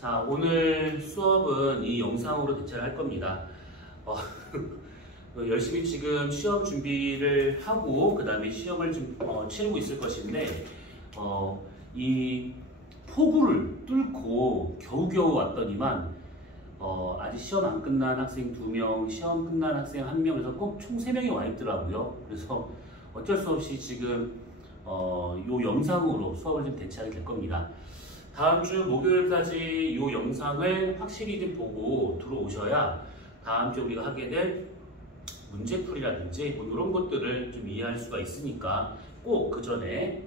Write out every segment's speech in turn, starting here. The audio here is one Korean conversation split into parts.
자, 오늘 수업은 이 영상으로 대체를 할 겁니다. 열심히 지금 시험 준비를 하고 그 다음에 시험을 좀 치르고 있을 것인데 이 폭우를 뚫고 겨우겨우 왔더니만 아직 시험 안 끝난 학생 2명, 시험 끝난 학생 1명, 그래서 꼭 총 3명이 와 있더라고요. 그래서 어쩔 수 없이 지금 요 영상으로 수업을 좀 대체하게 될 겁니다. 다음 주 목요일까지 요 영상을 확실히 좀 보고 들어오셔야 다음 주 우리가 하게 될 문제풀이라든지 뭐 이런 것들을 좀 이해할 수가 있으니까 꼭 그 전에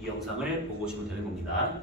이 영상을 보고 오시면 되는 겁니다.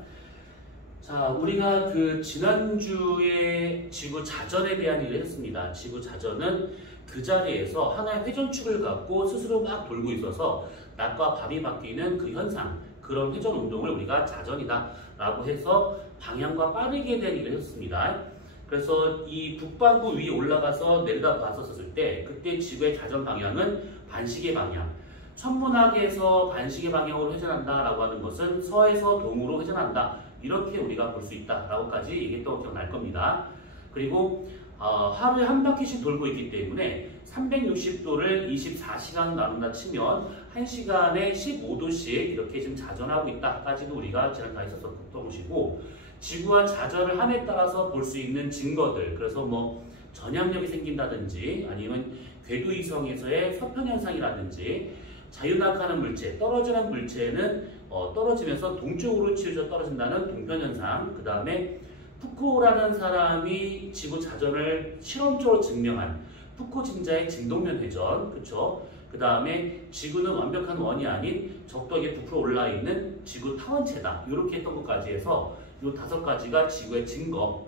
자, 우리가 그 지난주에 지구 자전에 대한 얘기를 했습니다. 지구 자전은 그 자리에서 하나의 회전축을 갖고 스스로 막 돌고 있어서 낮과 밤이 바뀌는 그 현상, 그런 회전 운동을 우리가 자전이다 라고 해서 방향과 빠르게 된 얘기를 했습니다. 그래서 이 북반구 위에 올라가서 내려다 봤었을 때 그때 지구의 자전 방향은 반시계 방향, 천문학에서 반시계 방향으로 회전한다 라고 하는 것은 서에서 동으로 회전한다, 이렇게 우리가 볼 수 있다 라고까지 얘기했던 거 기억날 겁니다. 그리고 하루에 한 바퀴씩 돌고 있기 때문에 360도를 24시간 나눈다 치면 1시간에 15도씩 이렇게 지금 자전하고 있다까지도 우리가 지난 다 있었던 것이고, 지구와 자전을 함에 따라서 볼 수 있는 증거들, 그래서 뭐 전향력이 생긴다든지 아니면 궤도이성에서의 서편현상이라든지 자유낙하는 물체, 떨어지는 물체는 떨어지면서 동쪽으로 치우쳐 떨어진다는 동편현상, 그 다음에 푸코라는 사람이 지구 자전을 실험적으로 증명한 푸코 진자의 진동면 회전, 그쵸? 그 다음에 지구는 완벽한 원이 아닌 적도에 부풀어 올라 있는 지구 타원체다, 이렇게 했던 것까지 해서 이 5가지가 지구의 증거,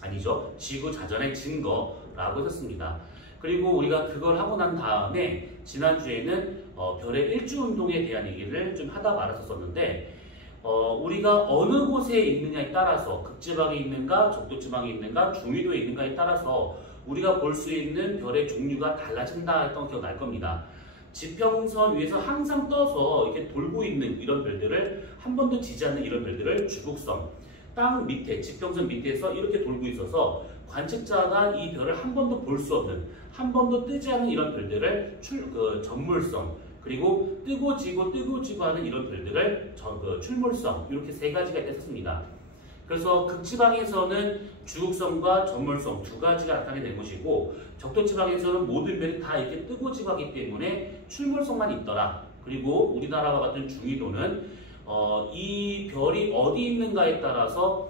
아니죠, 지구 자전의 증거라고 했습니다. 그리고 우리가 그걸 하고 난 다음에 지난주에는 별의 일주운동에 대한 얘기를 좀 하다 말았었는데, 우리가 어느 곳에 있느냐에 따라서, 극지방에 있는가 적도지방에 있는가 중위도에 있는가에 따라서 우리가 볼 수 있는 별의 종류가 달라진다 했던 기억 날 겁니다. 지평선 위에서 항상 떠서 이렇게 돌고 있는 이런 별들을, 한 번도 지지 않는 이런 별들을 주국성, 땅 밑에 지평선 밑에서 이렇게 돌고 있어서 관측자가 이 별을 한 번도 볼 수 없는, 한 번도 뜨지 않는 이런 별들을 전물성, 그리고 뜨고 지고 하는 이런 별들을 출몰성, 이렇게 3가지가 있었습니다. 그래서 극지방에서는 주국성과 전물성 2가지가 나타내는 것이고, 적도지방에서는 모든 별이 다 이렇게 뜨고 지고 하기 때문에 출몰성만 있더라. 그리고 우리나라와 같은 중위도는 이 별이 어디 있는가에 따라서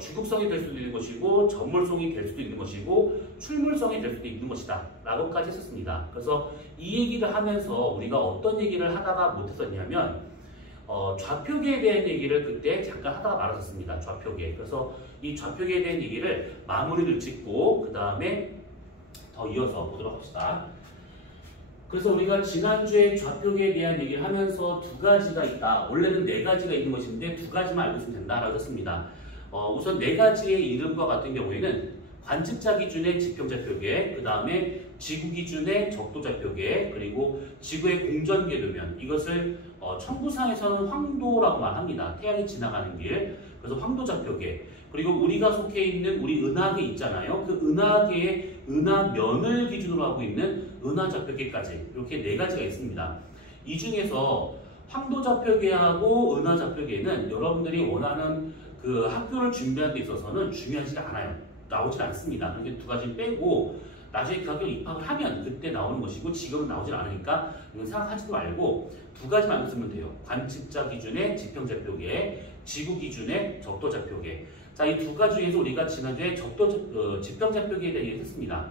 주국성이 될 수도 있는 것이고 전물성이 될 수도 있는 것이고 출몰성이 될 수도 있는 것이다 라고까지 했었습니다. 그래서 이 얘기를 하면서 우리가 어떤 얘기를 하다가 못했었냐면 좌표계에 대한 얘기를 그때 잠깐 하다가 말았었습니다. 좌표계. 그래서 이 좌표계에 대한 얘기를 마무리를 짓고 그 다음에 더 이어서 보도록 합시다. 그래서 우리가 지난주에 좌표계에 대한 얘기를 하면서 2가지가 있다, 원래는 4가지가 있는 것인데 2가지만 알고 있으면 된다라고 했습니다. 우선 4가지의 이름과 같은 경우에는 관측자 기준의 지평좌표계, 그 다음에 지구 기준의 적도좌표계, 그리고 지구의 공전궤도면, 이것을 천부상에서는 황도라고 말합니다. 태양이 지나가는 길, 그래서 황도좌표계. 그리고 우리가 속해 있는 우리 은하계 있잖아요. 그 은하계의 은하면을 기준으로 하고 있는 은하좌표계까지, 이렇게 4가지가 있습니다. 이 중에서 황도좌표계하고 은하좌표계는 여러분들이 원하는 그 학교를 준비하는 데 있어서는 중요하지가 않아요. 나오질 않습니다. 그렇게 2가지 빼고 나중에 그 학교에 입학을 하면 그때 나오는 것이고, 지금은 나오질 않으니까 이건 생각하지도 말고 2가지만 있으면 돼요. 관측자 기준의 지평좌표계, 지구 기준의 적도좌표계. 자, 이 2가지 중에서 우리가 지난주에 지평좌표계에 대해 얘기했습니다.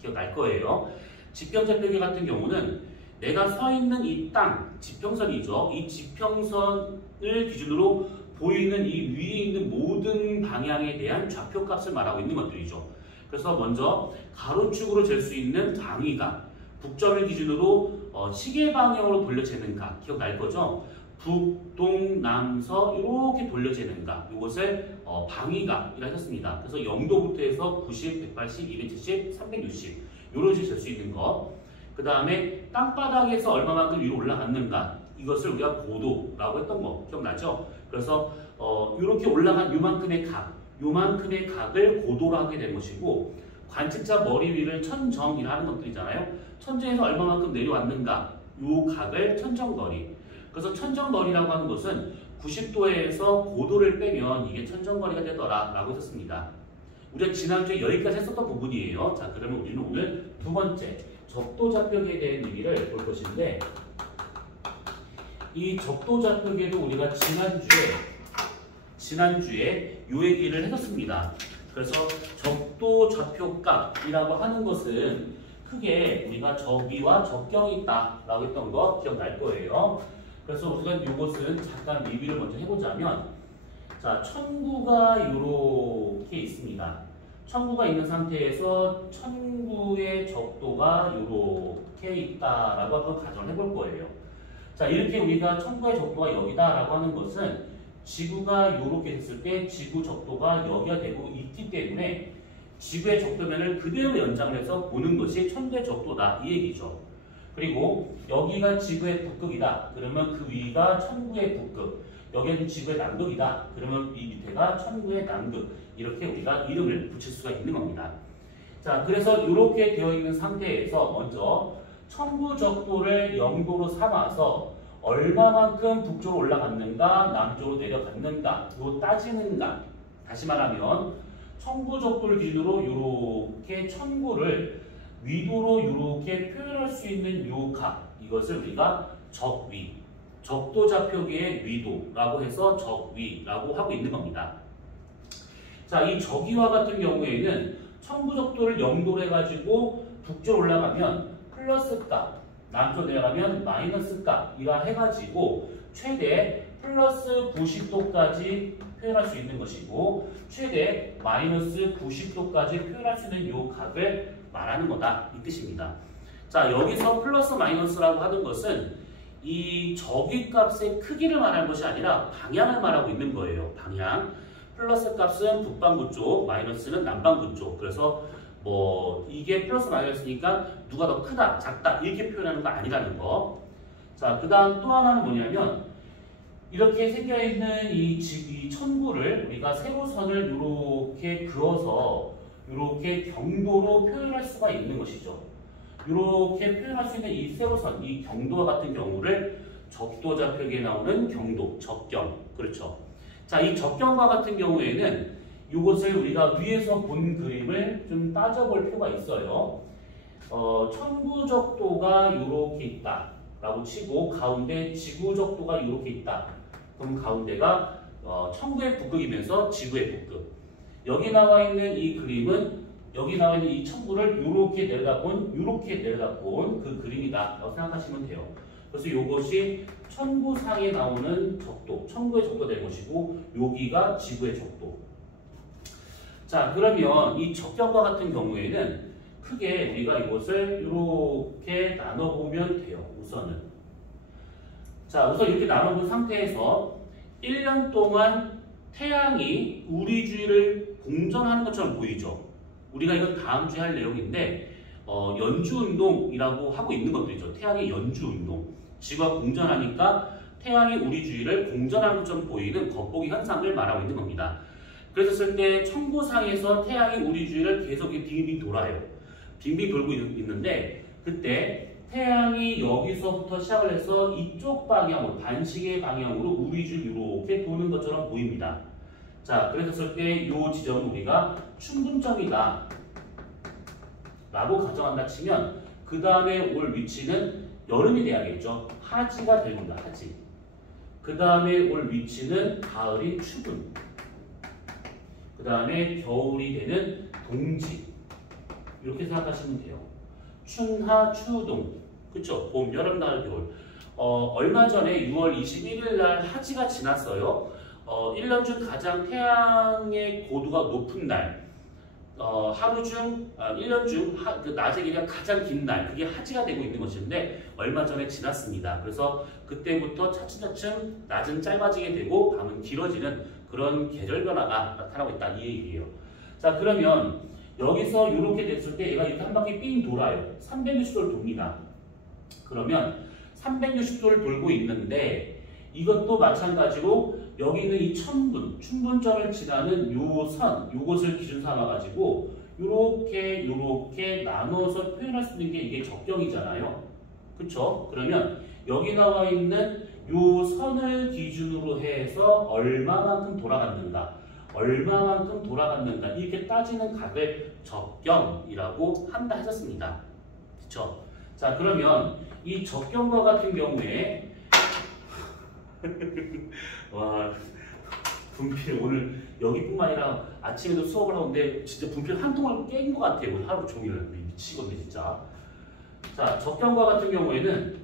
기억날 거예요. 지평좌표계 같은 경우는 내가 서 있는 이 땅, 지평선이죠. 이 지평선을 기준으로 보이는 이 위에 있는 모든 방향에 대한 좌표값을 말하고 있는 것들이죠. 그래서 먼저 가로축으로 잴 수 있는 방위각, 북점을 기준으로 시계 방향으로 돌려 재는 각, 기억날 거죠? 북, 동, 남, 서 이렇게 돌려 재는 각, 이것을 방위각이라 하셨습니다. 그래서 0도부터 해서 90, 180, 270, 360 이런 식으로 잴 수 있는 것. 그 다음에 땅바닥에서 얼마만큼 위로 올라갔는가, 이것을 우리가 고도라고 했던 거 기억나죠? 그래서 이렇게 올라간 요만큼의 각을 고도로 하게 되는 것이고, 관측자 머리 위를 천정이라는 것들이잖아요. 천정에서 얼마만큼 내려왔는가, 요 각을 천정거리. 그래서 천정거리라고 하는 것은 90도에서 고도를 빼면 이게 천정거리가 되더라 라고 했었습니다. 우리가 지난주에 여기까지 했었던 부분이에요. 자, 그러면 우리는 오늘 두 번째 적도좌표계에 대한 얘기를 볼 것인데, 이 적도좌표계도 우리가 지난주에 요 얘기를 했었습니다. 그래서 적도좌표값이라고 하는 것은 크게 우리가 적위와 적경이 있다라고 했던 거 기억날 거예요. 그래서 우리가 이것은 잠깐 리뷰를 먼저 해보자면, 자, 천구가 이렇게 있습니다. 천구가 있는 상태에서 천구의 적도가 이렇게 있다라고 한번 가정을 해볼 거예요. 자, 이렇게 우리가 천구의 적도가 여기다라고 하는 것은 지구가 이렇게 됐을 때 지구 적도가 여기가 되고 있기 때문에 지구의 적도면을 그대로 연장을 해서 보는 것이 천구의 적도다 이 얘기죠. 그리고 여기가 지구의 북극이다. 그러면 그 위가 천구의 북극. 여기는 지구의 남극이다. 그러면 이 밑에가 천구의 남극. 이렇게 우리가 이름을 붙일 수가 있는 겁니다. 자, 그래서 이렇게 되어 있는 상태에서 먼저 천구 적도를 0도로 삼아서 얼마만큼 북쪽으로 올라갔는가, 남쪽으로 내려갔는가, 요 따지는가. 다시 말하면 천구 적도를 기준으로 이렇게 천구를 위도로 이렇게 표현할 수 있는 요 각, 이것을 우리가 적위, 적도좌표계의 위도라고 해서 적위라고 하고 있는 겁니다. 자, 이 적위와 같은 경우에는 천구 적도를 0도로 해가지고 북쪽으로 올라가면 플러스 값, 남쪽으로 내려가면 마이너스 값이라 해가지고 최대 플러스 90도까지 표현할 수 있는 것이고, 최대 마이너스 90도까지 표현할 수 있는 요 각을 말하는 거다 이 뜻입니다. 자, 여기서 플러스 마이너스라고 하는 것은 이 적위값의 크기를 말하는 것이 아니라 방향을 말하고 있는 거예요. 방향. 플러스 값은 북반구 쪽, 마이너스는 남반구 쪽. 그래서 뭐 이게 플러스 마이너스니까 누가 더 크다, 작다 이렇게 표현하는 거 아니라는 거. 자, 그 다음 또 하나는 뭐냐면, 이렇게 생겨있는 이 천구를 우리가 세로선을 이렇게 그어서 이렇게 경도로 표현할 수가 있는 것이죠. 이렇게 표현할 수 있는 이 세로선, 이 경도와 같은 경우를 적도좌표계에 나오는 경도, 적경. 그렇죠. 자, 이 적경과 같은 경우에는 이것을 우리가 위에서 본 그림을 좀 따져볼 필요가 있어요. 천구 적도가 이렇게 있다 라고 치고 가운데 지구 적도가 이렇게 있다. 그럼 가운데가 천구의 북극이면서 지구의 북극. 여기 나와 있는 이 그림은 여기 나와 있는 이 천구를 이렇게 내려다본 그 그림이다 라고 생각하시면 돼요. 그래서 이것이 천구상에 나오는 적도, 천구의 적도가 되는 것이고, 여기가 지구의 적도. 자, 그러면 이 적경과 같은 경우에는 크게 우리가 이것을 이렇게 나눠보면 돼요. 우선은. 자, 우선 이렇게 나눠본 상태에서 1년 동안 태양이 우리 주위를 공전하는 것처럼 보이죠. 우리가 이건 다음 주에 할 내용인데, 연주운동이라고 하고 있는 것들이죠. 태양의 연주운동. 지구가 공전하니까 태양이 우리 주위를 공전하는 것처럼 보이는 겉보기 현상을 말하고 있는 겁니다. 그랬을 때 천구상에서 태양이 우리 주위를 계속 빙빙 돌아요. 빙빙 돌고 있는데, 그때 태양이 여기서부터 시작을 해서 이쪽 방향으로, 반시계 방향으로 우리 주위를 이렇게 도는 것처럼 보입니다. 자, 그랬을 때 이 지점을 우리가 충분점이다 라고 가정한다 치면, 그 다음에 올 위치는 여름이 돼야겠죠. 하지가 될 겁니다. 하지. 그 다음에 올 위치는 가을인 추금. 그 다음에 겨울이 되는 동지. 이렇게 생각하시면 돼요. 춘하, 추동. 그쵸? 봄, 여름, 가을, 겨울. 얼마 전에 6월 21일 날 하지가 지났어요. 1년 중 가장 태양의 고도가 높은 날. 하루 중, 1년 중 그 낮의 길이가 가장 긴 날, 그게 하지가 되고 있는 것인데 얼마 전에 지났습니다. 그래서 그때부터 차츰차츰 낮은 짧아지게 되고 밤은 길어지는 그런 계절 변화가 나타나고 있다 이 얘기예요. 자, 그러면 여기서 이렇게 됐을 때 얘가 이렇게 한 바퀴 삥 돌아요. 360도를 돕니다. 그러면 360도를 돌고 있는데 이것도 마찬가지로 여기 있는 이 춘분점을 지나는 요 선, 요것을 기준 삼아가지고 요렇게 나눠서 표현할 수 있는 게 이게 적경이잖아요. 그쵸? 그러면 여기 나와 있는 요 선을 기준으로 해서 얼마만큼 돌아갔는가 이렇게 따지는 각을 적경이라고 한다 하셨습니다. 그쵸? 자, 그러면 이 적경과 같은 경우에 와, 분필 오늘 여기뿐만 아니라 아침에도 수업을 하는데 진짜 분필 한 통을 깬 것 같아요. 오늘 하루 종일 미치겠네 진짜. 자, 적경과 같은 경우에는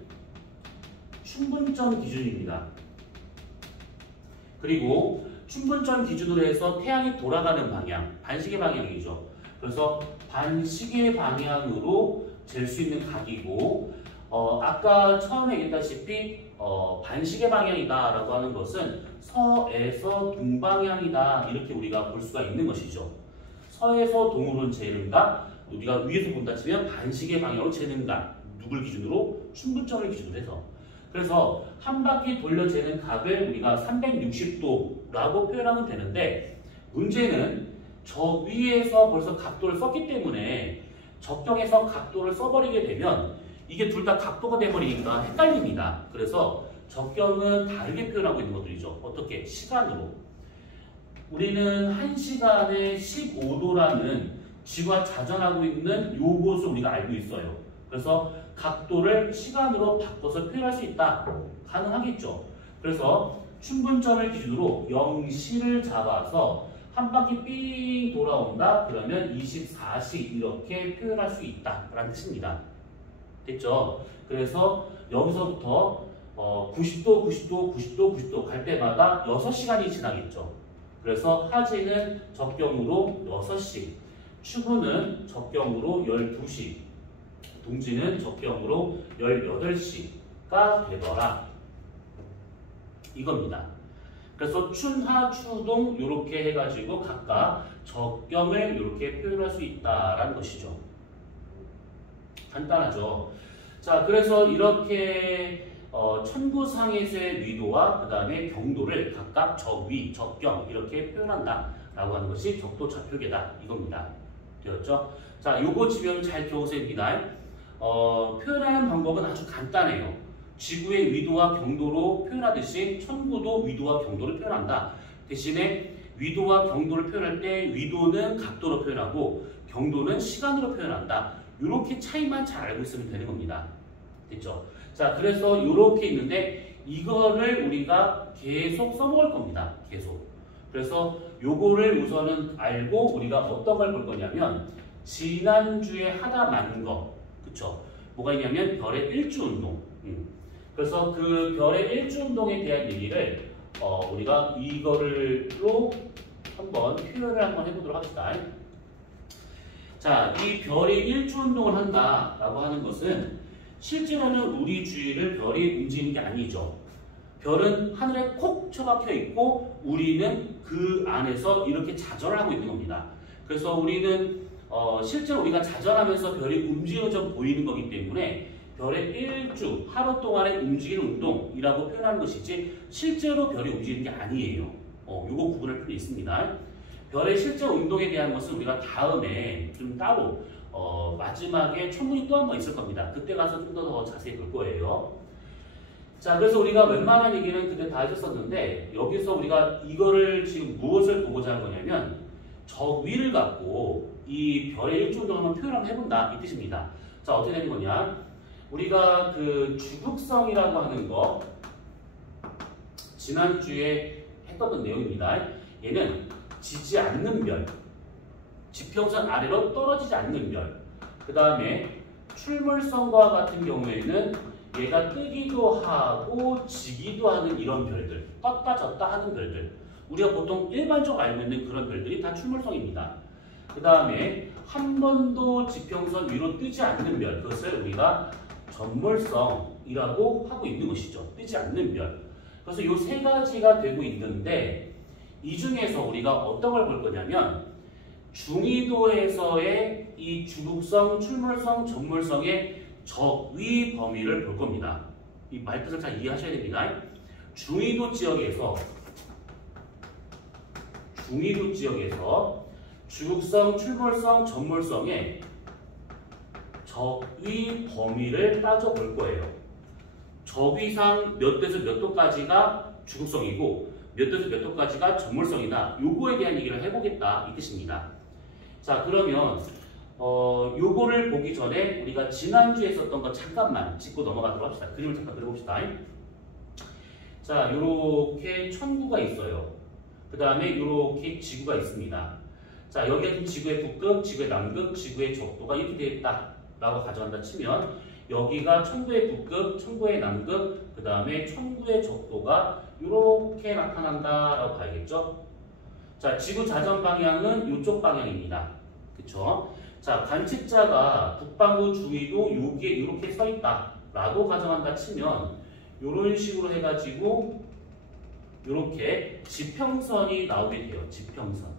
춘분점 기준입니다. 그리고 춘분점 기준으로 해서 태양이 돌아가는 방향, 반시계 방향이죠. 그래서 반시계 방향으로 잴 수 있는 각이고, 아까 처음에 얘기했다시피 반시계 방향이다라고 하는 것은 서에서 동방향이다 이렇게 우리가 볼 수가 있는 것이죠. 서에서 동으로 재는가, 우리가 위에서 본다 치면 반시계 방향으로 재는가, 누굴 기준으로? 춘분점을 기준으로 해서. 그래서 한 바퀴 돌려 재는 각을 우리가 360도라고 표현하면 되는데, 문제는 저 위에서 벌써 각도를 썼기 때문에 적경에서 각도를 써버리게 되면 이게 둘 다 각도가 돼버리니까 헷갈립니다. 그래서 적경은 다르게 표현하고 있는 것들이죠. 어떻게? 시간으로. 우리는 1시간에 15도라는 지구와 자전하고 있는 요것을 우리가 알고 있어요. 그래서 각도를 시간으로 바꿔서 표현할 수 있다. 가능하겠죠. 그래서 춘분점을 기준으로 0시를 잡아서 한 바퀴 삥 돌아온다. 그러면 24시 이렇게 표현할 수 있다 라는 뜻입니다. 됐죠? 그래서 여기서부터 90도, 90도, 90도, 90도 갈 때마다 6시간이 지나겠죠. 그래서 하지는 적경으로 6시, 추구는 적경으로 12시, 동지는 적경으로 18시가 되더라. 이겁니다. 그래서 춘하, 추동 이렇게 해가지고 각각 적경을 이렇게 표현할 수 있다라는 것이죠. 간단하죠. 자, 그래서 이렇게 천구상에서의 위도와 그 다음에 경도를 각각 적위, 적경 이렇게 표현한다라고 하는 것이 적도 좌표계다 이겁니다. 되었죠? 자, 요거 지금 잘 적으세요. 표현하는 방법은 아주 간단해요. 지구의 위도와 경도로 표현하듯이 천구도 위도와 경도를 표현한다. 대신에 위도와 경도를 표현할 때 위도는 각도로 표현하고 경도는 시간으로 표현한다. 이렇게 차이만 잘 알고 있으면 되는 겁니다. 됐죠? 자, 그래서 이렇게 있는데 이거를 우리가 계속 써먹을 겁니다. 계속. 그래서 요거를 우선은 알고 우리가 어떤 걸 볼 거냐면 지난주에 하다 만 거. 그쵸? 뭐가 있냐면 별의 일주운동. 그래서 그 별의 일주운동에 대한 얘기를 우리가 이거를로 한번 표현을 한번 해보도록 합시다. 자, 이 별이 일주운동을 한다라고 하는 것은 실제로는 우리 주위를 별이 움직이는 게 아니죠. 별은 하늘에 콕 처박혀 있고 우리는 그 안에서 이렇게 자전을 하고 있는 겁니다. 그래서 우리는 실제로 우리가 자전하면서 별이 움직여져 보이는 거기 때문에 별의 일주, 하루 동안의 움직이는 운동이라고 표현하는 것이지 실제로 별이 움직이는 게 아니에요. 요거 구분할 필요 있습니다. 별의 실제 운동에 대한 것은 우리가 다음에 좀 따로 마지막에 천문이 또 한 번 있을 겁니다. 그때 가서 좀 더 자세히 볼 거예요. 자, 그래서 우리가 웬만한 얘기는 그때 다 해줬었는데 여기서 우리가 이거를 지금 무엇을 보고자 한 거냐면 적위를 갖고 이 별의 일주운동을 한번 표현을 한번 해본다 이 뜻입니다. 자, 어떻게 되는 거냐? 우리가 그 주극성이라고 하는 거 지난주에 했던 내용입니다. 얘는 지지 않는 별, 지평선 아래로 떨어지지 않는 별. 그 다음에 출물성과 같은 경우에는 얘가 뜨기도 하고 지기도 하는 이런 별들, 떴다 졌다 하는 별들. 우리가 보통 일반적으로 알고 있는 그런 별들이 다 출물성입니다. 그 다음에 한 번도 지평선 위로 뜨지 않는 별, 그것을 우리가 전몰성이라고 하고 있는 것이죠. 뜨지 않는 별. 그래서 이 세 가지가 되고 있는데 이 중에서 우리가 어떤 걸 볼 거냐면 중위도에서의 이 주극성, 출몰성, 전몰성의 적위 범위를 볼 겁니다. 이 말뜻을 잘 이해하셔야 됩니다. 중위도 지역에서 중위도 지역에서 주극성, 출몰성, 전몰성의 적위 범위를 따져볼 거예요. 적위상 몇 도에서 몇 도까지가 주극성이고 몇 도에서 몇 도까지가 전몰성이다. 요거에 대한 얘기를 해보겠다 이 뜻입니다. 자, 그러면 요거를 보기 전에 우리가 지난주에 썼던 거 잠깐만 짚고 넘어가도록 합시다. 그림을 잠깐 그려봅시다. 자, 요렇게 천구가 있어요. 그 다음에 요렇게 지구가 있습니다. 자, 여기가 지구의 북극, 지구의 남극, 지구의 적도가 이렇게 되어 있다 라고 가져간다 치면 여기가 천구의 북극, 천구의 남극, 그 다음에 천구의 적도가 이렇게 나타난다 라고 봐야겠죠. 자, 지구 자전 방향은 이쪽 방향입니다. 그쵸? 자, 관측자가 북반구 중위도 여기에 이렇게 서 있다 라고 가정한다 치면 이런 식으로 해가지고 이렇게 지평선이 나오게 돼요. 지평선.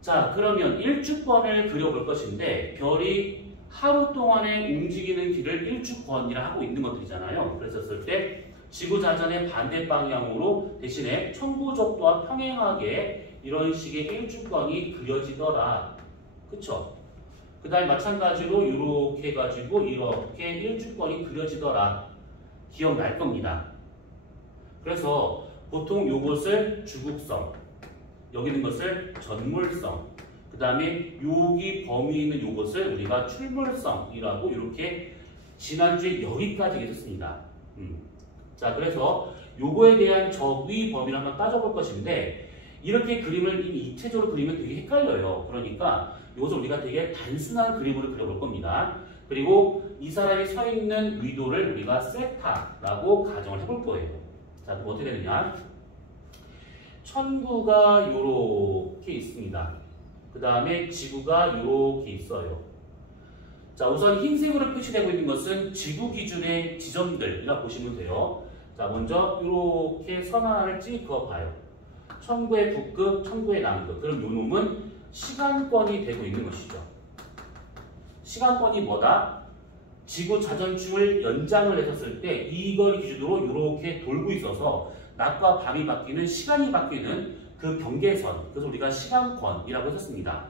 자, 그러면 일주권을 그려볼 것인데 별이 하루 동안에 움직이는 길을 일주권이라 하고 있는 것들이잖아요. 그랬었을 때 지구 자전의 반대 방향으로 대신에 천구적도와 평행하게 이런 식의 일주권이 그려지더라. 그쵸? 그 다음에 마찬가지로 이렇게 해가지고 이렇게 일주권이 그려지더라. 기억날 겁니다. 그래서 보통 요것을 주극성, 여기 있는 것을 전몰성, 그 다음에 여기 범위 있는 요것을 우리가 출몰성이라고 이렇게 지난주에 여기까지 했었습니다. 자, 그래서 요거에 대한 적위 범위를 한번 따져볼 것인데 이렇게 그림을 이미 입체적으로 그리면 되게 헷갈려요. 그러니까 이것을 우리가 되게 단순한 그림으로 그려볼 겁니다. 그리고 이 사람이 서 있는 위도를 우리가 세타라고 가정을 해볼 거예요. 자, 그럼 어떻게 되느냐? 천구가 요렇게 있습니다. 그 다음에 지구가 요렇게 있어요. 자, 우선 흰색으로 표시되고 있는 것은 지구 기준의 지점들이라 보시면 돼요. 자, 먼저 요렇게 선 하나를 찍어 봐요. 천구의 북극, 천구의 남극. 그럼 요 놈은 시간권이 되고 있는 것이죠. 시간권이 뭐다? 지구 자전축을 연장을 했었을 때 이 거리 기준으로 이렇게 돌고 있어서 낮과 밤이 바뀌는 시간이 바뀌는 그 경계선, 그래서 우리가 시간권이라고 했었습니다.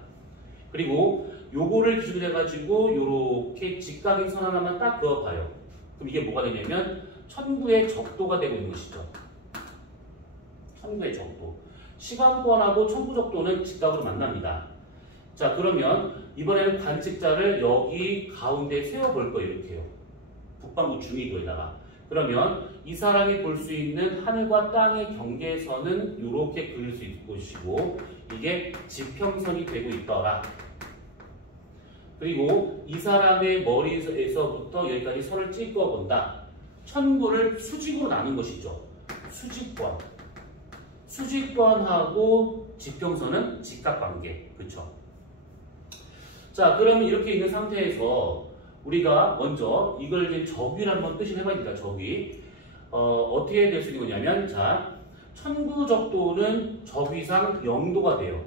그리고 요거를 기준으로 해가지고 이렇게 직각인 선 하나만 딱 그어봐요. 그럼 이게 뭐가 되냐면 천구의 적도가 되고 있는 것이죠. 천구의 적도. 시간권하고 천구 적도는 직각으로 만납니다. 자, 그러면 이번에는 관측자를 여기 가운데 세워볼 거예요. 이렇게요. 북반구 중위도에다가. 그러면 이 사람이 볼 수 있는 하늘과 땅의 경계선은 이렇게 그릴 수 있을 것이고 이게 지평선이 되고 있더라. 그리고 이 사람의 머리에서부터 여기까지 선을 찍어 본다. 천구를 수직으로 나눈 것이죠. 수직권. 수직권하고 지평선은 직각관계. 그렇죠? 자, 그러면 이렇게 있는 상태에서 우리가 먼저 이걸 이제 적위를 한번 뜻을 해봐야 됩니다. 적위. 어떻게 될 수 있는 거냐면, 자, 천구적도는 적위상 0도가 돼요.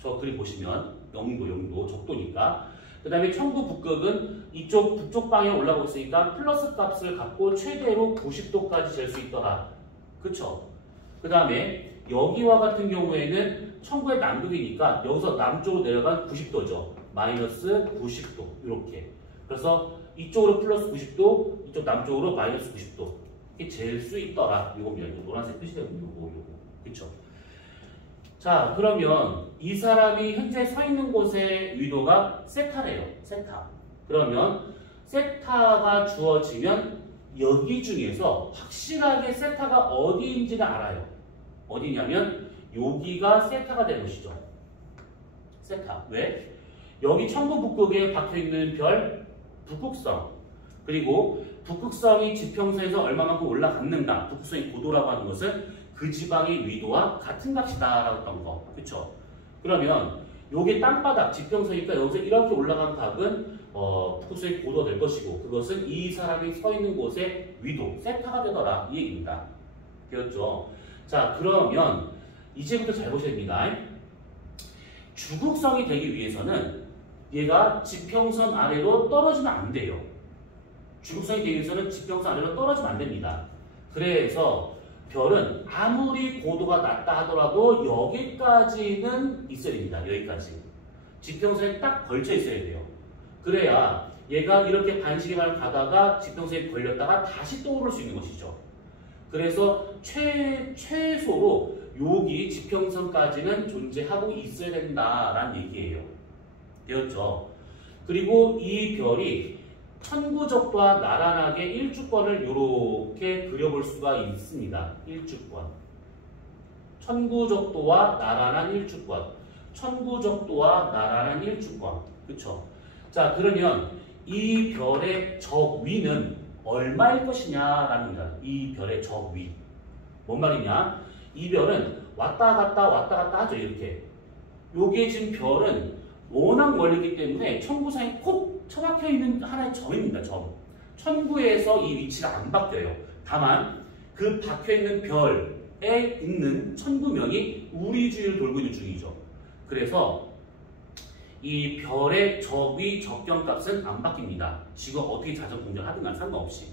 저 그림 보시면 0도, 적도니까. 그 다음에 천구 북극은 이쪽 북쪽 방향에 올라가고 있으니까 플러스 값을 갖고 최대로 90도까지 잴 수 있더라. 그쵸? 그 다음에 여기와 같은 경우에는 천구의 남극이니까 여기서 남쪽으로 내려간 90도죠. 마이너스 90도 이렇게. 그래서 이쪽으로 플러스 90도, 이쪽 남쪽으로 마이너스 90도 이렇게 잴 수 있더라. 이겁니다. 이거 노란색 표시되고 있는 요거. 그쵸? 자, 그러면 이 사람이 현재 서 있는 곳의 위도가 세타래요. 세타. 그러면 세타가 주어지면 여기 중에서 확실하게 세타가 어디인지는 알아요. 어디냐면 여기가 세타가 되는 것이죠. 세타. 왜? 여기 천구 북극에 박혀있는 별 북극성, 그리고 북극성이 지평선에서 얼마만큼 올라갔는가, 북극성의 고도라고 하는 것은 그 지방의 위도와 같은 값이다 라고 했던 거. 그쵸? 그러면 요게 땅바닥 지평선이니까 여기서 이렇게 올라간 값은 북극성의 고도가 될 것이고 그것은 이 사람이 서 있는 곳의 위도, 세타가 되더라 이 얘기입니다. 되었죠? 자, 그러면 이제부터 잘 보셔야 됩니다. 주극성이 되기 위해서는 얘가 지평선 아래로 떨어지면 안 돼요. 주극성이 되기 위해서는 지평선 아래로 떨어지면 안 됩니다. 그래서 별은 아무리 고도가 낮다 하더라도 여기까지는 있어야 됩니다. 여기까지. 지평선에 딱 걸쳐 있어야 돼요. 그래야 얘가 이렇게 반시계만을 가다가 지평선에 걸렸다가 다시 떠오를 수 있는 것이죠. 그래서 최소로 여기 지평선까지는 존재하고 있어야 된다라는 얘기예요. 되었죠? 그리고 이 별이 천구적도와 나란하게 일주권을 이렇게 그려볼 수가 있습니다. 일주권. 천구적도와 나란한 일주권. 천구적도와 나란한 일주권. 그쵸? 자, 그러면 이 별의 적위는 얼마일 것이냐라는 거야. 이 별의 적위. 뭔 말이냐? 이 별은 왔다 갔다 하죠. 이렇게. 요게 지금 별은 워낙 멀리기 때문에 천구상에 콕 처박혀 있는 하나의 점입니다. 점. 천구에서 이 위치가 안 바뀌어요. 다만 그 박혀 있는 별에 있는 천구명이 우리 주위를 돌고 있는 중이죠. 그래서 이 별의 적위 적경값은 안 바뀝니다. 지구가 어떻게 자전 공전하든 간 상관없이.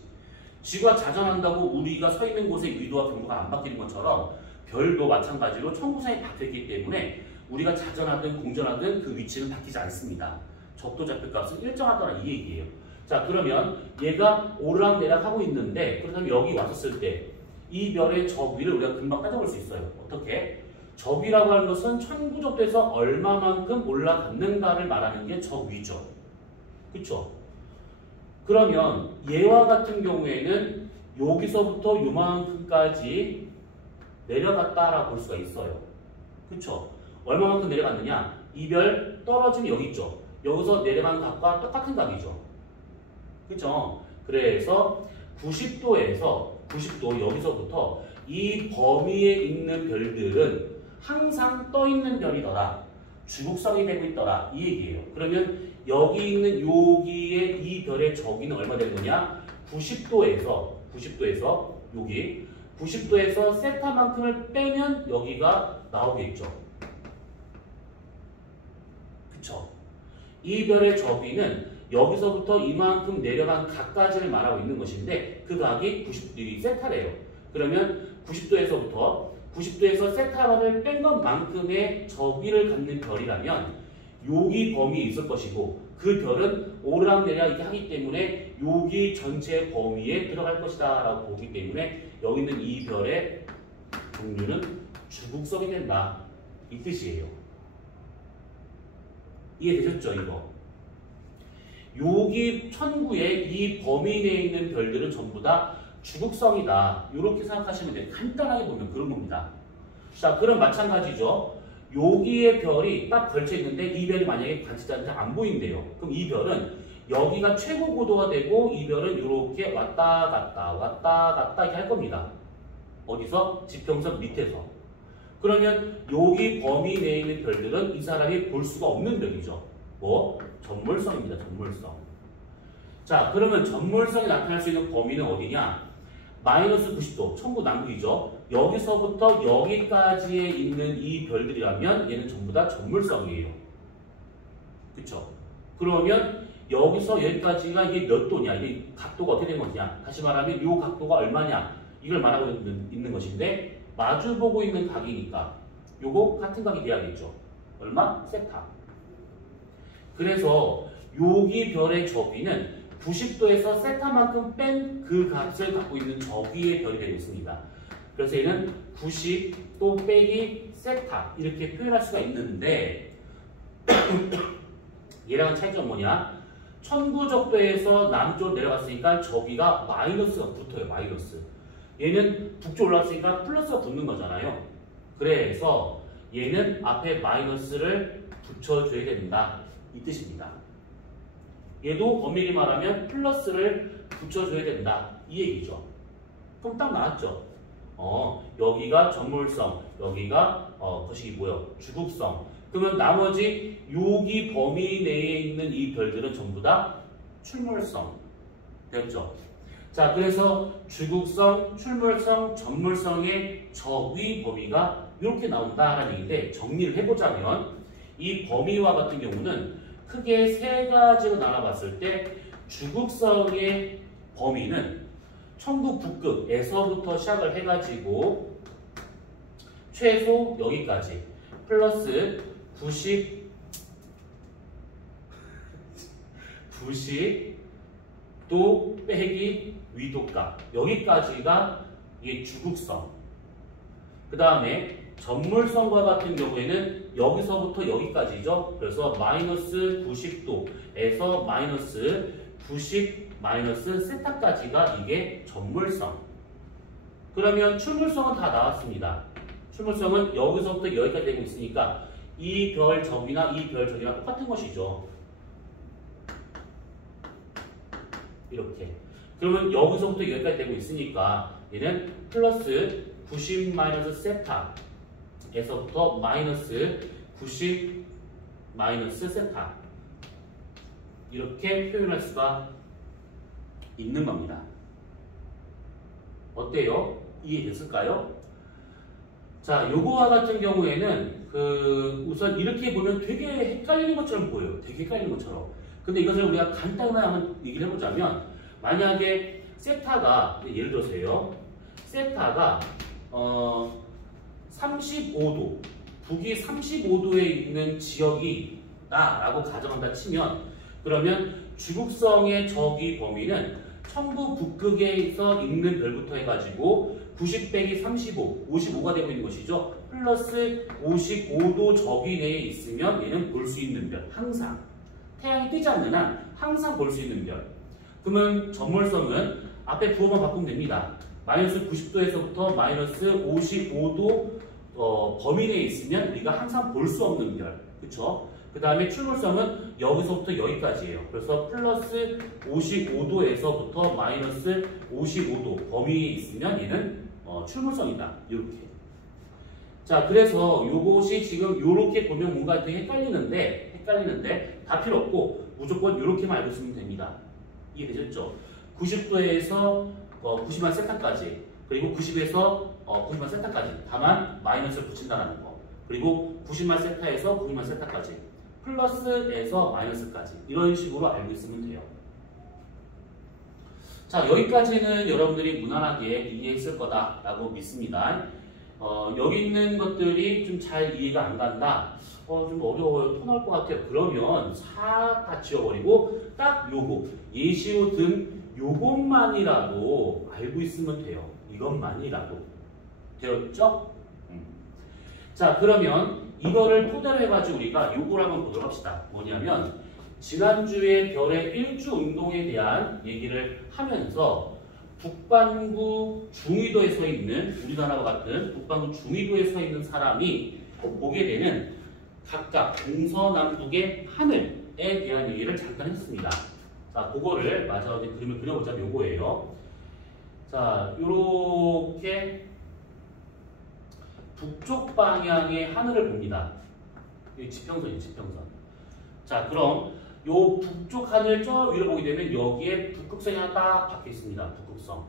지구가 자전한다고 우리가 서 있는 곳의 위도와 경도가 안 바뀌는 것처럼 별도 마찬가지로 천구상에 박혀있기 때문에 우리가 자전하든 공전하든 그 위치는 바뀌지 않습니다. 적도 좌표값은 일정하더라 이 얘기예요. 자, 그러면 얘가 오르락내락 하고 있는데 그렇다면 여기 왔었을 때 이 별의 적위를 우리가 금방 따져볼 수 있어요. 어떻게? 적위라고 하는 것은 천구적도에서 얼마만큼 올라갔는가를 말하는 게 적위죠. 그쵸? 그러면 얘와 같은 경우에는 여기서부터 요만큼까지 내려갔다라고 볼 수가 있어요. 그쵸? 얼마만큼 내려갔느냐? 이 별 떨어지면 여기 있죠. 여기서 내려간 값과 똑같은 값이죠. 그쵸? 그래서 90도 여기서부터 이 범위에 있는 별들은 항상 떠 있는 별이더라. 주국성이 되고 있더라. 이 얘기예요. 그러면 여기 있는 여기에 이 별의 적위는 얼마 되는 거냐? 90도에서 여기 90도에서 세타만큼을 빼면 여기가 나오겠죠. 그쵸? 이 별의 적위는 여기서부터 이만큼 내려간 각까지를 말하고 있는 것인데 그 각이 90도 세타래요. 그러면 90도에서 세타를 뺀 것만큼의 적위를 갖는 별이라면 여기 범위에 있을 것이고 그 별은 오르락내리락 이렇게 하기 때문에 여기 전체 범위에 들어갈 것이다 라고 보기 때문에 여기 있는 이 별의 종류는 주국성이 된다. 이 뜻이에요. 이해되셨죠? 이거. 여기 천구의 이 범위 내에 있는 별들은 전부 다 주국성이다. 이렇게 생각하시면 돼요. 간단하게 보면 그런 겁니다. 자, 그럼 마찬가지죠. 여기에 별이 딱 걸쳐 있는데 이 별이 만약에 관측자한테 안 보인대요. 그럼 이 별은 여기가 최고 고도가 되고 이 별은 이렇게 왔다 갔다 이렇게 할 겁니다. 어디서? 지평선 밑에서. 그러면 여기 범위 내에 있는 별들은 이 사람이 볼 수가 없는 별이죠. 뭐? 전몰성입니다. 전몰성. 자, 그러면 전몰성이 나타날 수 있는 범위는 어디냐? 마이너스 90도, 천구 남극이죠. 여기서부터 여기까지에 있는 이 별들이라면 얘는 전부 다 전몰성이에요. 그쵸? 그러면 여기서 여기까지가 이게 몇 도냐? 이게 각도가 어떻게 된 거냐? 다시 말하면 이 각도가 얼마냐? 이걸 말하고 있는 것인데 마주보고 있는 각이니까 요거 같은 각이 돼야겠죠. 얼마? 세타. 그래서 여기 별의 적위는 90도에서 세타만큼 뺀 그 값을 갖고 있는 적위의 별이 되고 있습니다. 그래서 얘는 90도 빼기 세타 이렇게 표현할 수가 있는데 얘랑은 차이점은 뭐냐? 천구적도에서 남쪽으로 내려갔으니까 적위가 마이너스가 붙어요. 마이너스. 얘는 북쪽으로 올라갔으니까 플러스가 붙는 거잖아요. 그래서 얘는 앞에 마이너스를 붙여줘야 된다. 이 뜻입니다. 얘도 엄밀히 말하면 플러스를 붙여줘야 된다. 이 얘기죠. 그럼 딱 나왔죠. 여기가 전몰성, 여기가 거시기 뭐요? 주국성. 그러면 나머지 여기 범위 내에 있는 이 별들은 전부 다 출몰성. 됐죠? 자, 그래서 주국성, 출몰성, 전몰성의 적위 범위가 이렇게 나온다라는 얘기인데 정리를 해보자면 이 범위와 같은 경우는 크게 세 가지로 나눠봤을 때 주국성의 범위는 천부 북극에서부터 시작을 해가지고 최소 여기까지 플러스 부식도 빼기 위도값 여기까지가 이게 주극성. 그 다음에 전물성과 같은 경우에는 여기서부터 여기까지죠. 그래서 마이너스 90도에서 마이너스 90 마이너스 세타까지가 이게 전물성. 그러면 출물성은 다 나왔습니다. 출물성은 여기서부터 여기까지 되고 있으니까 이 별 적이나 이 별 적이랑 똑같은 것이죠. 이렇게. 그러면 여기서부터 여기까지 되고 있으니까 얘는 플러스 90 마이너스 세타에서부터 마이너스 90 마이너스 세타 이렇게 표현할 수가 있는 겁니다. 어때요? 이해됐을까요? 자, 요거와 같은 경우에는 우선 이렇게 보면 되게 헷갈리는 것처럼 보여요. 되게 헷갈리는 것처럼. 근데 이것을 우리가 간단하게 한번 얘기를 해보자면 만약에 세타가 예를 들어서요. 세타가 35도 북이 35도에 있는 지역이다 라고 가정한다 치면 그러면 주극성의 저기 범위는 천부 북극에서 있는 별부터 해가지고 90 빼기 35, 55가 되고 있는 것이죠. 플러스 55도 저기 내에 있으면 얘는 볼 수 있는 별. 항상. 태양이 뜨지 않는 한 항상 볼 수 있는 별. 그러면 전물성은 앞에 부호만 바꾸면 됩니다. 마이너스 90도에서부터 마이너스 55도 범위 내에 있으면 우리가 항상 볼 수 없는 별. 그쵸? 그 다음에 출물성은 여기서부터 여기까지예요. 그래서 플러스 55도에서부터 마이너스 55도 범위에 있으면 얘는 출물성이다. 이렇게. 자, 그래서 요것이 지금 요렇게 보면 뭔가 되게 헷갈리는데 다 필요 없고 무조건 요렇게만 알고 있으면 됩니다. 이해되셨죠? 90도에서 90만 세타까지 그리고 90에서 90만 세타까지 다만 마이너스를 붙인다는 거 그리고 90만 세타에서 90만 세타까지 플러스에서 마이너스까지 이런 식으로 알고 있으면 돼요. 자, 여기까지는 여러분들이 무난하게 이해했을 거다라고 믿습니다. 여기 있는 것들이 좀 잘 이해가 안 간다. 좀 어려워요. 토 나올 것 같아요. 그러면 싹 다 지워버리고 딱 요거 예시로 든 요것만이라도 알고 있으면 돼요. 이것만이라도. 되었죠? 자, 그러면 이거를 토대로 해가지고 우리가 요거를 한번 보도록 합시다. 뭐냐면 지난주에 별의 일주 운동에 대한 얘기를 하면서 북반구 중위도에 서 있는 우리나라와 같은 북반구 중위도에 서 있는 사람이 보게 되는 각각 동서남북의 하늘에 대한 얘기를 잠깐 했습니다. 자, 그거를 마지막에 그림을 그려보자면 요거예요. 자, 요렇게 북쪽 방향의 하늘을 봅니다. 이 지평선이에요, 지평선. 자, 그럼 요 북쪽 하늘 저 위로 보게 되면 여기에 북극성이 하나 딱 박혀 있습니다. 북극성.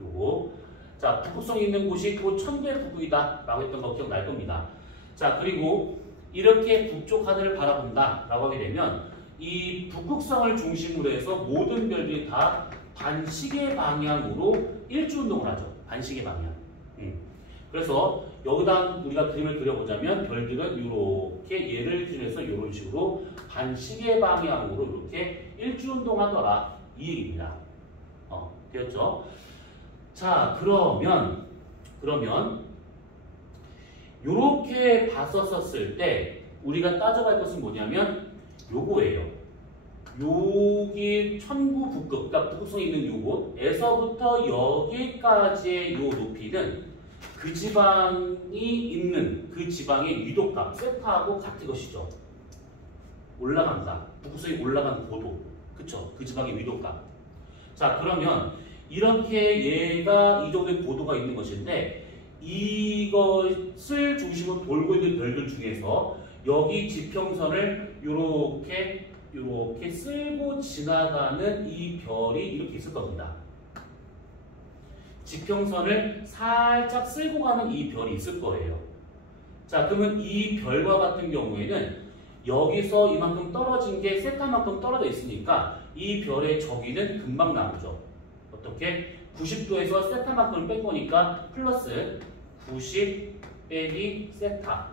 요거. 자, 북극성이 있는 곳이 곧 천도의 북극이다 라고 했던 거 기억날 겁니다. 자, 그리고 이렇게 북쪽 하늘을 바라본다 라고 하게 되면 이 북극성을 중심으로 해서 모든 별들이 다 반시계 방향으로 일주운동을 하죠. 반시계 방향. 그래서 여기다 우리가 그림을 그려보자면 별들은 이렇게 예를 들어서 이런 식으로 반시계 방향으로 이렇게 일주운동하더라 이 얘기입니다. 되었죠? 자, 그러면 이렇게 봤었을 때 우리가 따져갈 것은 뭐냐면 요거예요. 여기 천부 북극, 그러니까 북극성이 있는 요곳에서부터 여기까지의 요 높이는 그 지방이 있는 그 지방의 위도값, 세타하고 같은 것이죠. 올라간다. 북극성이 올라간 고도. 그쵸? 그 지방의 위도값. 자, 그러면 이렇게 얘가 이 정도의 고도가 있는 것인데 이것을 중심으로 돌고 있는 별들 중에서 여기 지평선을 요렇게 쓸고 지나가는 이 별이 이렇게 있을 겁니다. 지평선을 살짝 쓸고 가는 이 별이 있을 거예요. 자, 그러면 이 별과 같은 경우에는 여기서 이만큼 떨어진 게 세타만큼 떨어져 있으니까 이 별의 저기는 금방 나오죠. 어떻게? 90도에서 세타만큼을 뺀 거니까 플러스 90 빼기 세타.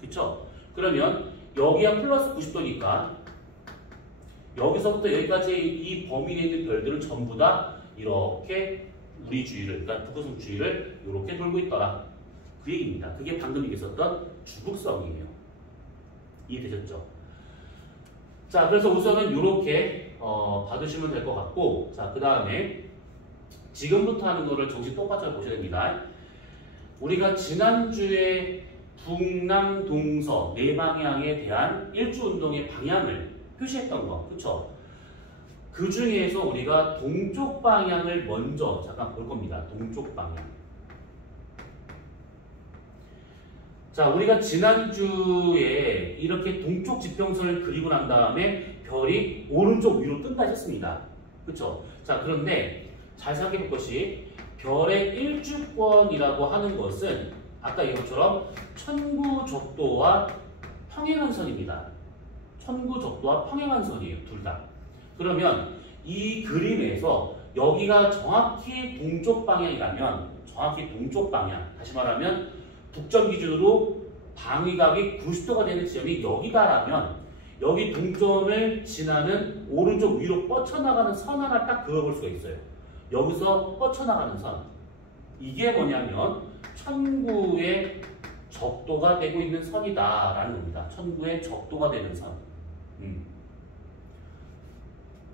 그쵸? 그러면 여기가 플러스 90도니까 여기서부터 여기까지 이 범위 내에 있는 별들은 전부 다 이렇게 우리 주위를, 그러니까 북극성 주위를 이렇게 돌고 있더라. 그 얘기입니다. 그게 방금 얘기했었던 주북성이에요. 이해되셨죠? 자, 그래서 우선은 이렇게 받으시면 될 것 같고, 자, 그 다음에 지금부터 하는 거를 정신 똑바로 보셔야 됩니다. 우리가 지난주에 북남 동서 네 방향에 대한 일주운동의 방향을 표시했던 거, 그쵸? 그 중에서 우리가 동쪽 방향을 먼저 잠깐 볼 겁니다. 동쪽 방향. 자, 우리가 지난주에 이렇게 동쪽 지평선을 그리고 난 다음에 별이 오른쪽 위로 뜬다 했습니다. 그쵸? 자, 그런데 잘 생각해 볼 것이 별의 일주권이라고 하는 것은 아까 이것처럼 천구적도와 평행한 선입니다. 천구적도와 평행한 선이에요. 둘 다. 그러면 이 그림에서 여기가 정확히 동쪽 방향이라면, 정확히 동쪽 방향, 다시 말하면 북점 기준으로 방위각이 90도가 되는 지점이 여기다라면 여기 동점을 지나는 오른쪽 위로 뻗쳐나가는 선 하나 딱 그어볼 수가 있어요. 여기서 뻗쳐나가는 선. 이게 뭐냐면 천구의 적도가 되고 있는 선이다라는 겁니다. 천구의 적도가 되는 선.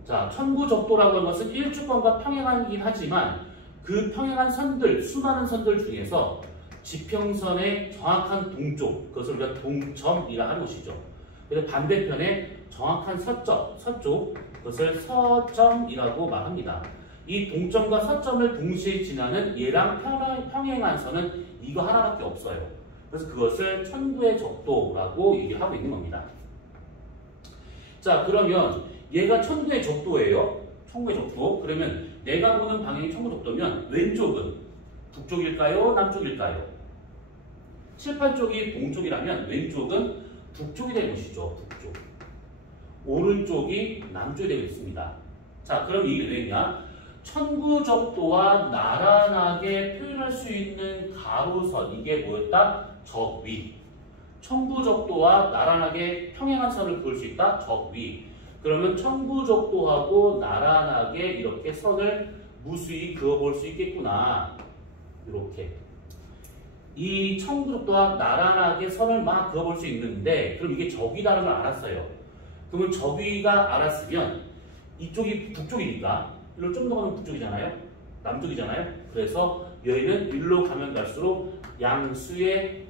자, 천구적도라고 하는 것은 일주권과 평행하긴 하지만 그 평행한 선들, 수많은 선들 중에서 지평선의 정확한 동쪽, 그것을 우리가 동점이라 하는 것이죠. 그래서 반대편에 정확한 서쪽, 그것을 서점이라고 말합니다. 이 동점과 서점을 동시에 지나는 얘랑 평행한 선은 이거 하나밖에 없어요. 그래서 그것을 천구의 적도라고 얘기하고 있는 겁니다. 자, 그러면 얘가 천구의 적도예요. 천구의 적도. 그러면 내가 보는 방향이 천구 적도면 왼쪽은 북쪽일까요? 남쪽일까요? 7, 8쪽이 동쪽이라면 왼쪽은 북쪽이 되는 것이죠. 북쪽. 오른쪽이 남쪽이 되겠습니다. 자, 그럼 이게 왜냐? 천구적도와 나란하게 표현할 수 있는 가로선, 이게 뭐였다? 적위. 천구적도와 나란하게 평행한 선을 그을 수 있다? 적위. 그러면 천구적도하고 나란하게 이렇게 선을 무수히 그어볼 수 있겠구나. 이렇게. 이 천구적도와 나란하게 선을 막 그어볼 수 있는데, 그럼 이게 적위다라는 걸 알았어요. 그러면 적위가 알았으면 이쪽이 북쪽이니까 일로 좀 더 가면 북쪽이잖아요. 남쪽이잖아요. 그래서 여기는 일로 가면 갈수록 양수의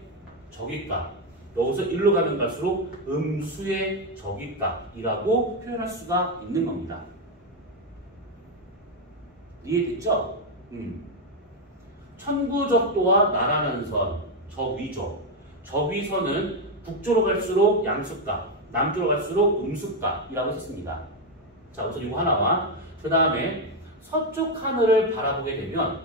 적위값, 여기서 일로 가면 갈수록 음수의 적위값이라고 표현할 수가 있는 겁니다. 이해됐죠? 천구적도와 나란한 선, 적위죠. 적위선은 북쪽으로 갈수록 양수값, 남쪽으로 갈수록 음수값이라고 했습니다. 자, 우선 이거 하나와 그 다음에 서쪽 하늘을 바라보게 되면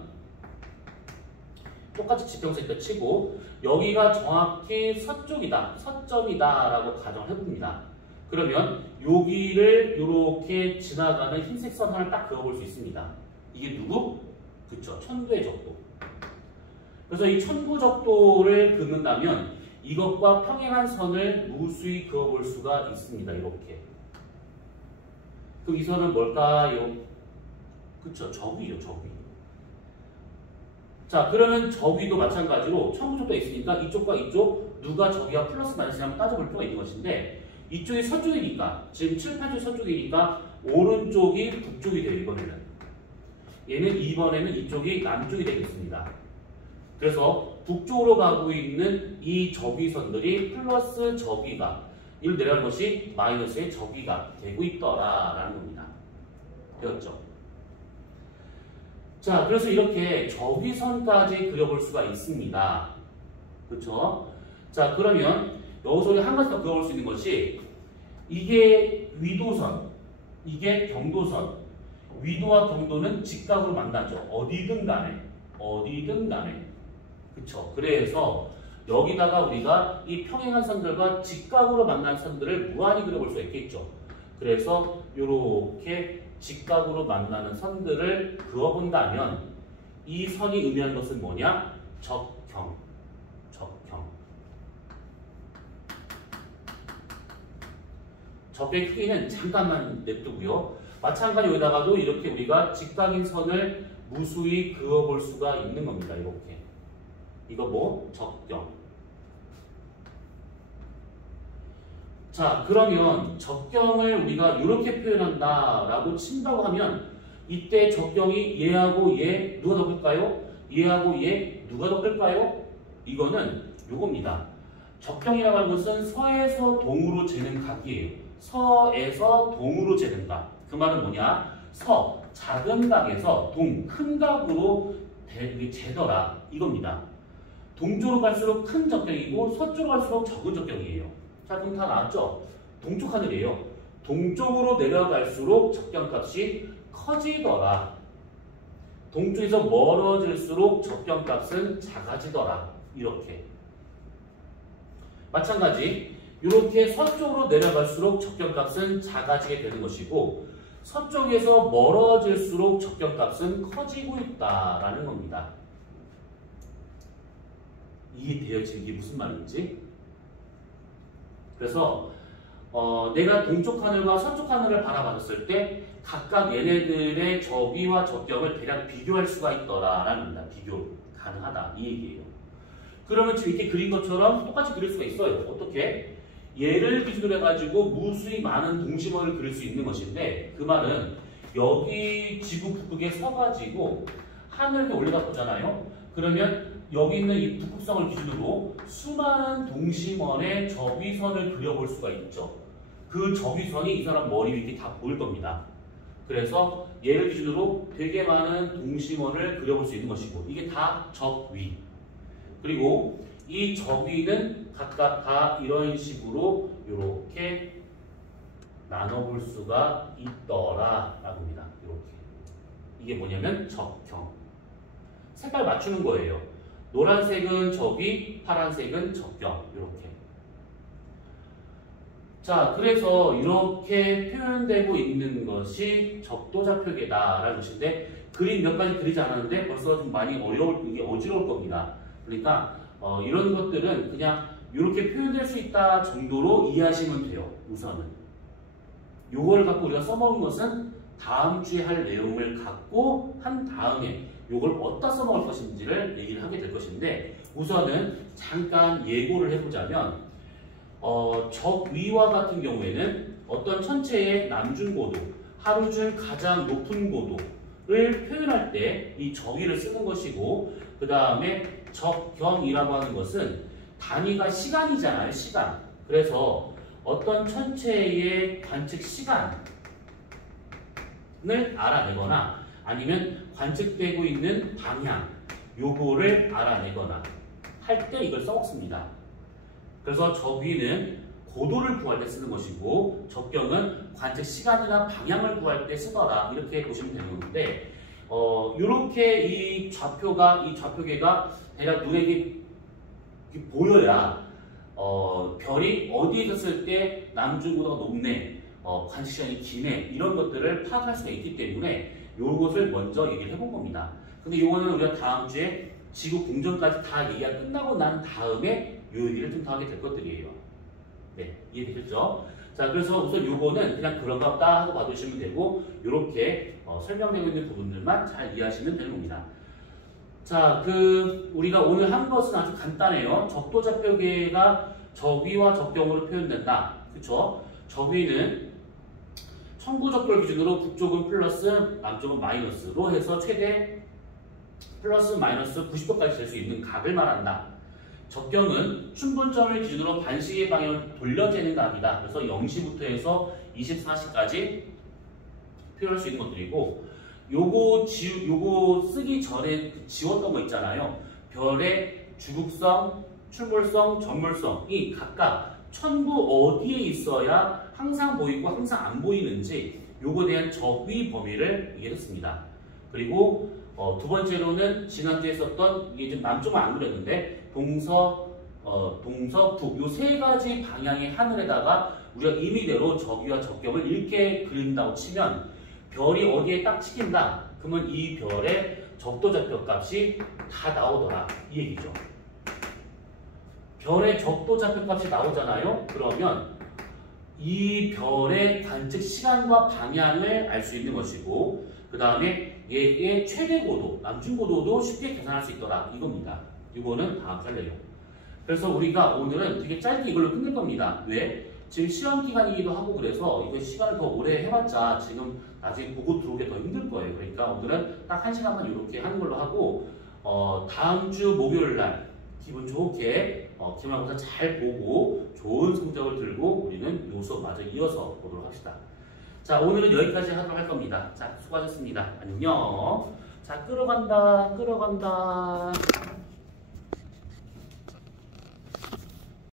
똑같이 지평선 있다 치고 여기가 정확히 서쪽이다, 서점이다 라고 가정을 해봅니다. 그러면 여기를 이렇게 지나가는 흰색 선 하나를 딱 그어볼 수 있습니다. 이게 누구? 그쵸, 천구의 적도. 그래서 이 천구적도를 긋는다면 이것과 평행한 선을 무수히 그어볼 수가 있습니다. 이렇게. 그럼 이 선은 뭘까요? 그쵸, 적위죠, 적위. 자, 그러면 적위도 마찬가지로 천구적도가 있으니까 이쪽과 이쪽 누가 적위와 플러스 마이너스냐 한번 따져볼 필요가 있는 것인데 이쪽이 서쪽이니까, 지금 7, 8쪽 서쪽이니까 오른쪽이 북쪽이 돼요, 이번에는. 얘는 이번에는 이쪽이 남쪽이 되겠습니다. 그래서 북쪽으로 가고 있는 이 적위선들이 플러스 적위가, 이를 내려가는 것이 마이너스의 적위가 되고 있더라라는 겁니다. 되었죠? 자, 그래서 이렇게 적위선까지 그려볼 수가 있습니다. 그렇죠? 자, 그러면 여기서 우리 한 가지 더 그려볼 수 있는 것이 이게 위도선, 이게 경도선. 위도와 경도는 직각으로 만나죠. 어디든 간에. 어디든 간에. 그쵸? 그래서 여기다가 우리가 이 평행한 선들과 직각으로 만난 선들을 무한히 그려볼 수 있겠죠. 그래서 이렇게 직각으로 만나는 선들을 그어본다면 이 선이 의미하는 것은 뭐냐? 적경. 적의 크기는 잠깐만 냅두고요. 마찬가지 여기다가도 이렇게 우리가 직각인 선을 무수히 그어볼 수가 있는 겁니다. 이렇게. 이거 뭐? 적경. 자, 그러면 적경을 우리가 이렇게 표현한다 라고 친다고 하면 이때 적경이 얘하고 얘 누가 더 클까요? 얘하고 얘 누가 더 클까요? 이거는 요겁니다. 적경이라고 하는 것은 서에서 동으로 재는 각이에요. 서에서 동으로 재는 각. 그 말은 뭐냐? 서, 작은 각에서 동, 큰 각으로 재더라. 이겁니다. 동쪽으로 갈수록 큰 적경이고 서쪽으로 갈수록 적은 적경이에요. 자, 그럼 다 나왔죠? 동쪽 하늘이에요. 동쪽으로 내려갈수록 적경값이 커지더라. 동쪽에서 멀어질수록 적경값은 작아지더라. 이렇게. 마찬가지 이렇게 서쪽으로 내려갈수록 적경값은 작아지게 되는 것이고 서쪽에서 멀어질수록 적경값은 커지고 있다라는 겁니다. 이해돼요? 지금 이게 무슨 말인지? 그래서 내가 동쪽 하늘과 서쪽 하늘을 바라봤을 때 각각 얘네들의 적위와 적경을 대략 비교할 수가 있더라라는 겁니다. 비교 가능하다 이 얘기예요. 그러면 지금 이렇게 그린 것처럼 똑같이 그릴 수가 있어요. 어떻게? 얘를 기준으로 해가지고 무수히 많은 동심원을 그릴 수 있는 것인데 그 말은 여기 지구 북극에 서가지고 하늘에 올려다 보잖아요. 그러면 여기 있는 이 북극성을 기준으로 수많은 동심원의 적위선을 그려볼 수가 있죠. 그 적위선이 이 사람 머리 위에 다 보일 겁니다. 그래서 얘를 기준으로 되게 많은 동심원을 그려볼 수 있는 것이고 이게 다 적위. 그리고 이 적위는 각각 다 이런 식으로 이렇게 나눠볼 수가 있더라 라고 합니다. 이렇게. 이게 뭐냐면 적경. 색깔 맞추는 거예요. 노란색은 적위, 파란색은 적경. 이렇게. 자, 그래서 이렇게 표현되고 있는 것이 적도좌표계다라는 것인데 그림 몇 가지 그리지 않았는데 벌써 좀 많이 이게 어지러울 겁니다. 그러니까 이런 것들은 그냥 이렇게 표현될 수 있다 정도로 이해하시면 돼요. 우선은. 요걸 갖고 우리가 써먹은 것은 다음 주에 할 내용을 갖고 한 다음에 요걸 어디다 써먹을 것인지를 얘기를 하게 될 것인데 우선은 잠깐 예고를 해보자면 적위와 같은 경우에는 어떤 천체의 남중고도, 하루 중 가장 높은 고도를 표현할 때 이 적위를 쓰는 것이고 그 다음에 적경이라고 하는 것은 단위가 시간이잖아요. 시간. 그래서 어떤 천체의 관측 시간을 알아내거나 아니면 관측되고 있는 방향 요거를 알아내거나 할 때 이걸 써먹습니다. 그래서 적위는 고도를 구할 때 쓰는 것이고 적경은 관측 시간이나 방향을 구할 때 쓰더라 이렇게 보시면 되는 건데 이렇게 이 좌표계가 대략 눈에 보여야 별이 어디에 있었을 때 남중고도가 높네, 관측 시간이 기네 이런 것들을 파악할 수가 있기 때문에 요것을 먼저 얘기를 해본 겁니다. 근데 요거는 우리가 다음 주에 지구 공전까지 다 얘기가 끝나고 난 다음에 요 얘기를 좀 더 하게 될 것들이에요. 네, 이해되셨죠? 자, 그래서 우선 요거는 그냥 그런가 보다 하고 봐두시면 되고 요렇게 설명되고 있는 부분들만 잘 이해하시면 되는 겁니다. 자, 우리가 오늘 한 것은 아주 간단해요. 적도좌표계가 적위와 적경으로 표현된다. 그쵸? 적위는 청구적도를 기준으로 북쪽은 플러스, 남쪽은 마이너스로 해서 최대 플러스 마이너스 90도까지 될 수 있는 각을 말한다. 적경은 춘분점을 기준으로 반시계 방향을 돌려재는 각이다. 그래서 0시부터 해서 24시까지 표현할 수 있는 것들이고 요거 쓰기 전에 지웠던 거 있잖아요. 별의 주극성, 출몰성, 전몰성이 각각 천구 어디에 있어야 항상 보이고 항상 안 보이는지 요거에 대한 적위 범위를 얘기했습니다. 그리고 두 번째로는 지난주에 썼던 이게 좀 남쪽은 안 그렸는데 동서, 북 요 세 가지 방향의 하늘에다가 우리가 임의대로 적위와 적경을 이렇게 그린다고 치면 별이 어디에 딱 찍힌다. 그러면 이 별의 적도좌표 값이 다 나오더라. 이 얘기죠. 별의 적도좌표 값이 나오잖아요. 그러면 이 별의 관측 시간과 방향을 알 수 있는 것이고, 그 다음에 얘의 최대 고도, 남중 고도도 쉽게 계산할 수 있더라. 이겁니다. 이거는 다음 짤 내용. 그래서 우리가 오늘은 되게 짧게 이걸로 끝낼 겁니다. 왜? 지금 시험 기간이기도 하고 그래서 이거 시간을 더 오래 해봤자 지금 나중에 보고 들어오기 더 힘들 거예요. 그러니까 오늘은 딱 1시간만 이렇게 하는 걸로 하고, 다음 주 목요일 날 기분 좋게 기말고사 잘 보고 좋은 성적을 들고 우리는 요 수업 마저 이어서 보도록 합시다. 자, 오늘은 여기까지 하도록 할 겁니다. 자, 수고하셨습니다. 안녕. 자, 끌어간다.